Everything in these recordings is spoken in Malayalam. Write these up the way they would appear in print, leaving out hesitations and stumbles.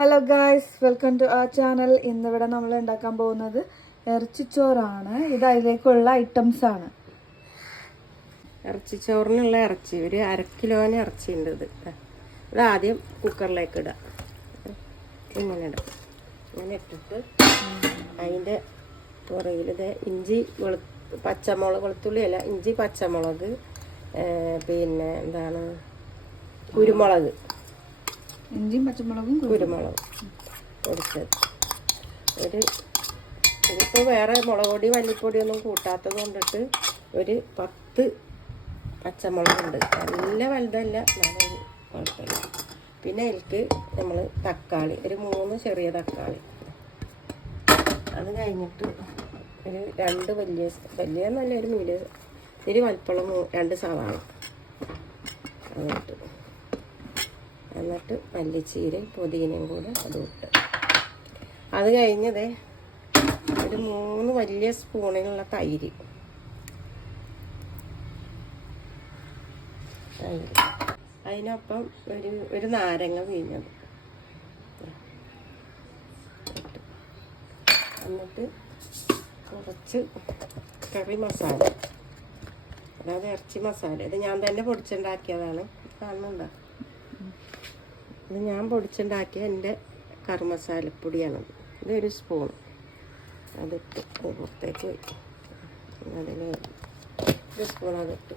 Hello guys, welcome to our channel. ഇന്നിവിടെ നമ്മൾ ഉണ്ടാക്കാൻ പോകുന്നത് ഇറച്ചിച്ചോറാണ്. ഇത് അതിലേക്കുള്ള ഐറ്റംസ് ആണ്. ഇറച്ചിച്ചോറിനുള്ള ഇറച്ചി ഒരു 1/2 കിലോന് ഇറച്ചി ഉണ്ട്. ഇത് ആദ്യം കുക്കറിലേക്ക് ഇടാം. ഇങ്ങനെ ഇടാം. ഇങ്ങനെ ഇട്ടിട്ട് അതിൻ്റെ പുറകിൽ ഇത് ഇഞ്ചി പച്ചമുളക്, വെളുത്തുള്ളി അല്ല, ഇഞ്ചി പച്ചമുളക്, പിന്നെ എന്താണ് കുരുമുളക്, ഇഞ്ചിയും പച്ചമുളകും കുരുമുളക് പൊടിച്ചത്. ഇതിപ്പോൾ വേറെ മുളക് പൊടി മല്ലിപ്പൊടിയൊന്നും കൂട്ടാത്തത് കൊണ്ടിട്ട് ഒരു 10 പച്ചമുളകുണ്ട്. നല്ല വലുതല്ല, നല്ലൊരു കുഴപ്പമില്ല. പിന്നെ അതിലേക്ക് നമ്മൾ തക്കാളി, ഒരു 3 ചെറിയ തക്കാളി. അത് കഴിഞ്ഞിട്ട് ഒരു 2 വലിയ നല്ല ഒരു മീഡിയം ഒരു വലിപ്പമുള്ള 2 സവാള എന്നിട്ട് മല്ലിച്ചീരയും പുതിനയും കൂടെ അത് ഇട്ട്. അത് കഴിഞ്ഞത് ഒരു 3 വലിയ സ്പൂണിനുള്ള തൈര്. അതിനൊപ്പം ഒരു നാരങ്ങ പിഴിഞ്ഞത്. എന്നിട്ട് കുറച്ച് കറി മസാല, അതായത് ഇറച്ചി മസാല. ഇത് ഞാൻ തന്നെ പൊടിച്ചുണ്ടാക്കിയതാണ്, കാണുന്നുണ്ടോ? ഇത് ഞാൻ പൊടിച്ചുണ്ടാക്കിയ എൻ്റെ കറി മസാലപ്പൊടിയാണത്. ഇതൊരു സ്പൂൺ അതിട്ട് പുറത്തേക്ക് പോയി. അതിൽ 1 സ്പൂൺ അതിട്ട്.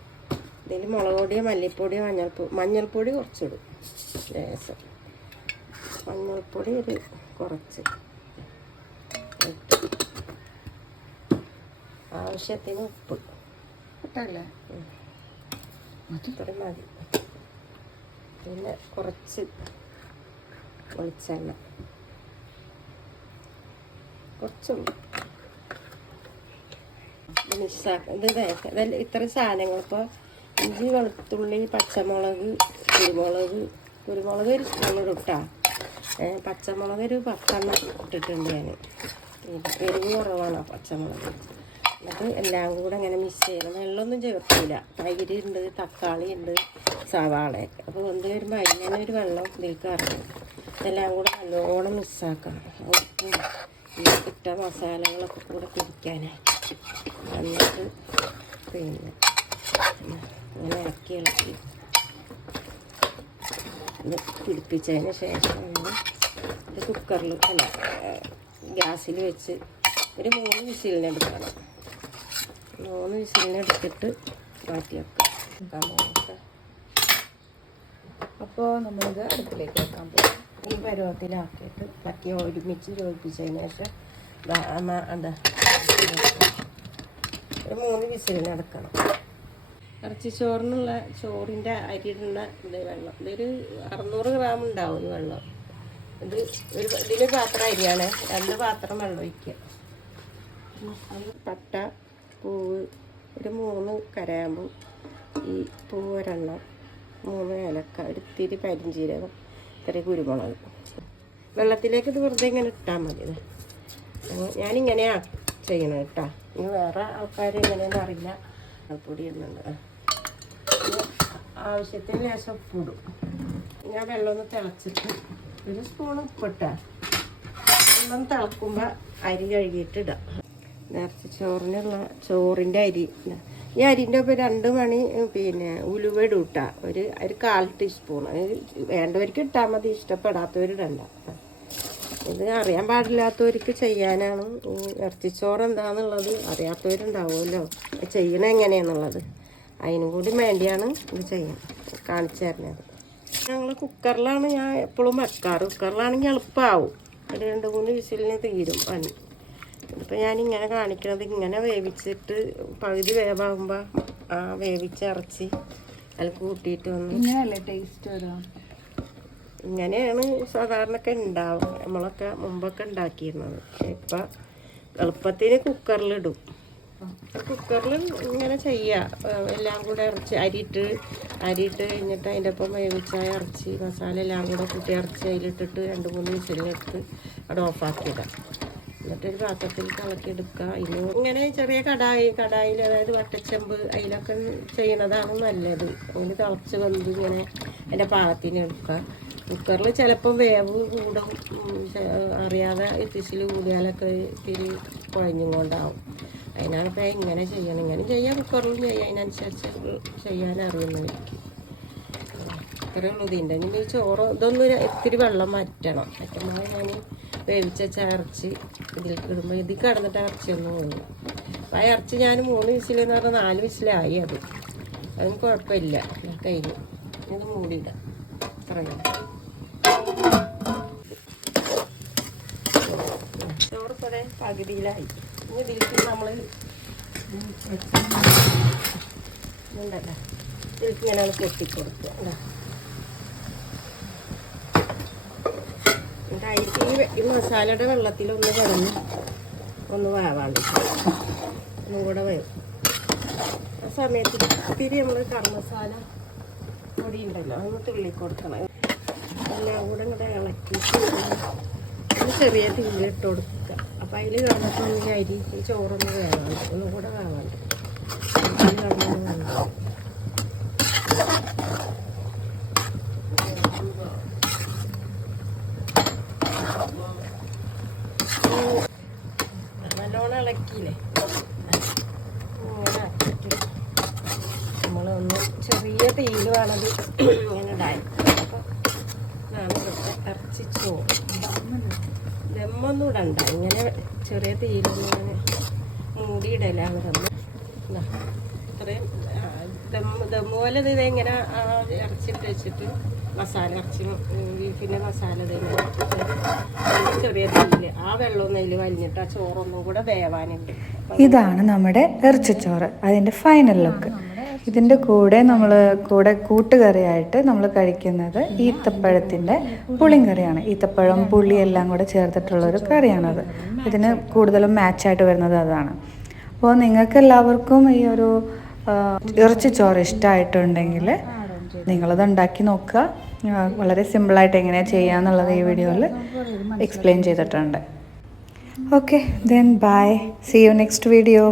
ഇതിൽ മുളക് പൊടിയോ മല്ലിപ്പൊടിയോ മഞ്ഞൾപ്പൊടി കുറച്ചിടും, ലേശം മഞ്ഞൾപ്പൊടി ഒരു കുറച്ച് ഇട്ട്. ആവശ്യത്തിന് ഉപ്പ് ഇട്ടല്ലേ, ഇത്ര മതി. പിന്നെ കുറച്ച് വെളിച്ചെണ്ണ, കുറച്ചുള്ളൂ. മിക്സാക്കാം. ഇതെല്ലാം ഇത്ര സാധനങ്ങൾ. ഇപ്പോൾ ഇഞ്ചി, വെളുത്തുള്ളി, പച്ചമുളക്, കുരുമുളക് ഒരു സ്പൂൺ ഇട്ടാ, പച്ചമുളക് ഒരു 10 ഇട്ടിട്ടുണ്ട് ഞാൻ. എരിവ് കുറവാണ് പച്ചമുളക്. എന്നിട്ട് എല്ലാം കൂടെ അങ്ങനെ മിക്സ് ചെയ്യണം. വെള്ളമൊന്നും ചേർക്കില്ല. തൈര് ഉണ്ട്, തക്കാളി ഉണ്ട്, സവാള. അപ്പോൾ എന്ത് വരുമ്പോൾ അതിന് ഒരു വെള്ളം ഇതിലേക്ക് ഇറങ്ങും. ഇതെല്ലാം കൂടെ നല്ലോണം മിക്സാക്കണം. ഉപ്പും ഇട്ട മസാലകളൊക്കെ കൂടെ പിടിക്കാനായി. എന്നിട്ട് പിന്നെ അങ്ങനെ ഇളക്കി ഇത് പിടിപ്പിച്ചതിന് ശേഷം നമ്മൾ ഇത് കുക്കറിൽ അല്ല ഗ്യാസിൽ വെച്ച് ഒരു 3 വിസിലിനെടുക്കണം. 3 വിസിലിനെടുത്തിട്ട് മാറ്റി വെക്കാം. അപ്പോൾ നമ്മളിത് അടുപ്പിലേക്ക് വെക്കാൻ പോകും. ഈ പരുവത്തിലാക്കിയിട്ട് ബാക്കി ഒരുമിച്ച് യോജിപ്പിച്ചതിന് ശേഷം എന്താ ഒരു 3 വിസിലിനെടുക്കണം. ഇറച്ചിച്ചോറിനുള്ള ചോറിൻ്റെ അരിയിടുന്ന വെള്ളം ഇതൊരു 600 ഗ്രാം ഉണ്ടാവും ഈ വെള്ളം. ഇതിലൊരു പാത്രം അരിയാണ്, 2 പാത്രം വെള്ളം ഒഴിക്കുക. പട്ട, പൂവ്, ഒരു 3 കരയാമ്പൂ, ഈ പൂവ് ഒരെണ്ണം, 3 ഏലക്ക, ഒരു ഇത്തിരി കരിഞ്ചീരകം, ഇത്തിരി കുരുമുളക്. വെള്ളത്തിലേക്ക് ഇത് വെറുതെ ഇങ്ങനെ ഇട്ടാൽ മതി. ഞാനിങ്ങനെയാണ് ചെയ്യണത് കേട്ടോ. ഇനി വേറെ ആൾക്കാർ എങ്ങനെയാണെന്ന് അറിയില്ല. പൊടി ഇടുന്നുണ്ട്. ആവശ്യത്തിന് ലേശം ഉപ്പിടും. ഞാൻ വെള്ളം ഒന്ന് തിളച്ചിട്ട് 1 സ്പൂൺ ഉപ്പിട്ടാ. വെള്ളം തിളക്കുമ്പോൾ അരി കഴുകിയിട്ട് ഇടാം. ഇറച്ചി ചോറിൻ്റെ അരി. ഈ അരിൻ്റെ ഒപ്പം 2 മണി പിന്നെ ഉലുവ ഇടും ഇട്ടാ. ഒരു 1/4 ടീസ്പൂൺ. വേണ്ടവർക്ക് ഇട്ടാൽ മതി, ഇഷ്ടപ്പെടാത്തവർ ഇടണ്ട. ഇത് അറിയാൻ പാടില്ലാത്തവർക്ക് ചെയ്യാനാണ്. ഇറച്ചിച്ചോറ് എന്താണെന്നുള്ളത് അറിയാത്തവരുണ്ടാവുമല്ലോ, ചെയ്യണ എങ്ങനെയാണെന്നുള്ളത്. അതിനും കൂടി വേണ്ടിയാണ് ഇത് ചെയ്യാൻ കാണിച്ചു തരുന്നത്. ഞങ്ങൾ കുക്കറിലാണ് ഞാൻ എപ്പോഴും വെക്കാറ്. കുക്കറിലാണെങ്കിൽ എളുപ്പമാവും. ഒരു 2-3 വിസിലിന് തീരും പണി. ഇപ്പം ഞാനിങ്ങനെ കാണിക്കണത് ഇങ്ങനെ വേവിച്ചിട്ട് പകുതി വേവാകുമ്പോൾ വേവിച്ച ഇറച്ചി അതിൽ കൂട്ടിയിട്ട് വന്ന് ഇങ്ങനെയല്ലേ ടേസ്റ്റ് വരാം. ഇങ്ങനെയാണ് സാധാരണയൊക്കെ ഉണ്ടാവും. നമ്മളൊക്കെ മുമ്പൊക്കെ ഉണ്ടാക്കിയിരുന്നത്. ഇപ്പം എളുപ്പത്തിന് കുക്കറിലിടും. കുക്കറിൽ ഇങ്ങനെ ചെയ്യുക. എല്ലാം കൂടെ അരിയിട്ട് കഴിഞ്ഞിട്ട് അതിൻ്റെ ഒപ്പം വേവിച്ച ഇറച്ചി മസാല എല്ലാം കൂടെ കൂട്ടി ഇറച്ചി അതിലിട്ടിട്ട് 2-3 വിസിലിനെടുത്ത് അവിടെ ഓഫാക്കിയിടാം. എന്നിട്ടൊരു പാത്രത്തിൽ ഇളക്കിയെടുക്കുക. ഇങ്ങനെ ചെറിയ കടായിൽ അതായത് വട്ടച്ചെമ്പ് അതിലൊക്കെ ചെയ്യണതാണ് നല്ലത്. അതിന് തിളച്ച് വന്ന് ഇങ്ങനെ അതിൻ്റെ പാകത്തിന് എടുക്കുക. കുക്കറിൽ ചിലപ്പോൾ വേവ് കൂടും, അറിയാതെ വിസിൽ കൂടിയാലൊക്കെ ഇത്തിരി കുഴഞ്ഞും കൊണ്ടാവും. അതിനാണ് ഇപ്പോൾ ഇങ്ങനെ ചെയ്യണം. ഇങ്ങനെ ചെയ്യാൻ കുക്കറിലും ചെയ്യാം, അതിനനുസരിച്ച് ചെയ്യാൻ അറിയുന്നു എനിക്ക്. ഇത്രയേ ഉള്ളൂ ഇതിൻ്റെ. ഇനി ചോറ് ഇതൊന്ന് ഇത്തിരി വെള്ളം മാറ്റണം. മറ്റുമ്പോൾ ഞാൻ വേവിച്ച ഇറച്ചി ഇതിലേക്ക് ഇടുമ്പോൾ ഇതിൽ കിടന്നിട്ട് ഇറച്ചിയൊന്നും പോകുന്നു. അപ്പോൾ ആ ഇറച്ചി ഞാൻ 3 വിസിലെന്ന് പറഞ്ഞാൽ 4 വിസിലായി. അതിന് കുഴപ്പമില്ല. കഴിഞ്ഞു. ഇത് മൂടിയിടാം. ഇത്രയും ചോറിപ്പതേ പകുതിയിലായി. ഇനി ഇതിലേക്ക് നമ്മൾ ഉണ്ടല്ലോ, ഇതിലേക്ക് ഇങ്ങനെയാണ് കെട്ടിക്കൊടുക്കുക. ഈ മസാലയുടെ വെള്ളത്തിലൊന്ന് കിടന്ന് ഒന്ന് വേവാണ്ട് ഒന്നും കൂടെ വേവും. ആ സമയത്ത് ഇത്തിരി നമ്മൾ കറി മസാല പൊടി ഉണ്ടല്ലോ അതൊന്ന് തുള്ളി കൊടുക്കണം. എല്ലാം കൂടെ ഇങ്ങോട്ട് ഇളക്കി ഒന്ന് ചെറിയ തീയിലിട്ട് കൊടുക്കുക. അപ്പം അതിൽ കിടന്നിട്ട് ഒന്ന് അരി ഈ ചോറൊന്ന് വേവാണ്ട് ഒന്നും കൂടെ വേവാണ്ട് കിടന്നൊന്ന് വേണം. നല്ലോണം ഇളക്കിയില്ലേ, ഇങ്ങനെ ആക്കിയിട്ട് നമ്മളൊന്ന് ചെറിയ തീയിൽ വേണത് ഇങ്ങനെ ഇടാൻ. അപ്പോൾ ഇതാണ് ഇവിടുത്തെ ഇറച്ചി ചോറ്. ദമ്മൊന്നും ഇടണ്ട, ഇങ്ങനെ ചെറിയ തീയിലൊന്നും ഇങ്ങനെ മൂടിയിടലാണ് ദമ്മ്. ഇത്രയും ദമ്മ് പോലെ ഇത് ഇങ്ങനെ ഇറച്ചിട്ട് വെച്ചിട്ട് മസാല ഇറച്ചി ബീഫിൻ്റെ മസാല ചെറിയ തീയിൽ ആ വെള്ളം നെല്ല് വലിഞ്ഞിട്ട് ആ ചോറൊന്നും കൂടെ വേവാനുണ്ട്. ഇതാണ് നമ്മുടെ ഇറച്ചിച്ചോറ്, അതിൻ്റെ ഫൈനൽ ലുക്ക്. ഇതിൻ്റെ നമ്മൾ കൂട്ടുകറിയായിട്ട് നമ്മൾ കഴിക്കുന്നത് ഈത്തപ്പഴത്തിൻ്റെ പുളിങ്കറിയാണ്. ഈത്തപ്പഴം പുളി എല്ലാം കൂടെ ചേർത്തിട്ടുള്ളൊരു കറിയാണത്. ഇതിന് കൂടുതലും മാച്ചായിട്ട് വരുന്നത് അതാണ്. അപ്പോൾ നിങ്ങൾക്ക് എല്ലാവർക്കും ഈ ഒരു ഇറച്ചിച്ചോറ് ഇഷ്ടമായിട്ടുണ്ടെങ്കിൽ നിങ്ങളത് ഉണ്ടാക്കി നോക്കുക. വളരെ സിമ്പിളായിട്ട് എങ്ങനെയാണ് ചെയ്യാന്നുള്ളത് ഈ വീഡിയോയിൽ എക്സ്പ്ലെയിൻ ചെയ്തിട്ടുണ്ട്. Okay, then bye. See you next video.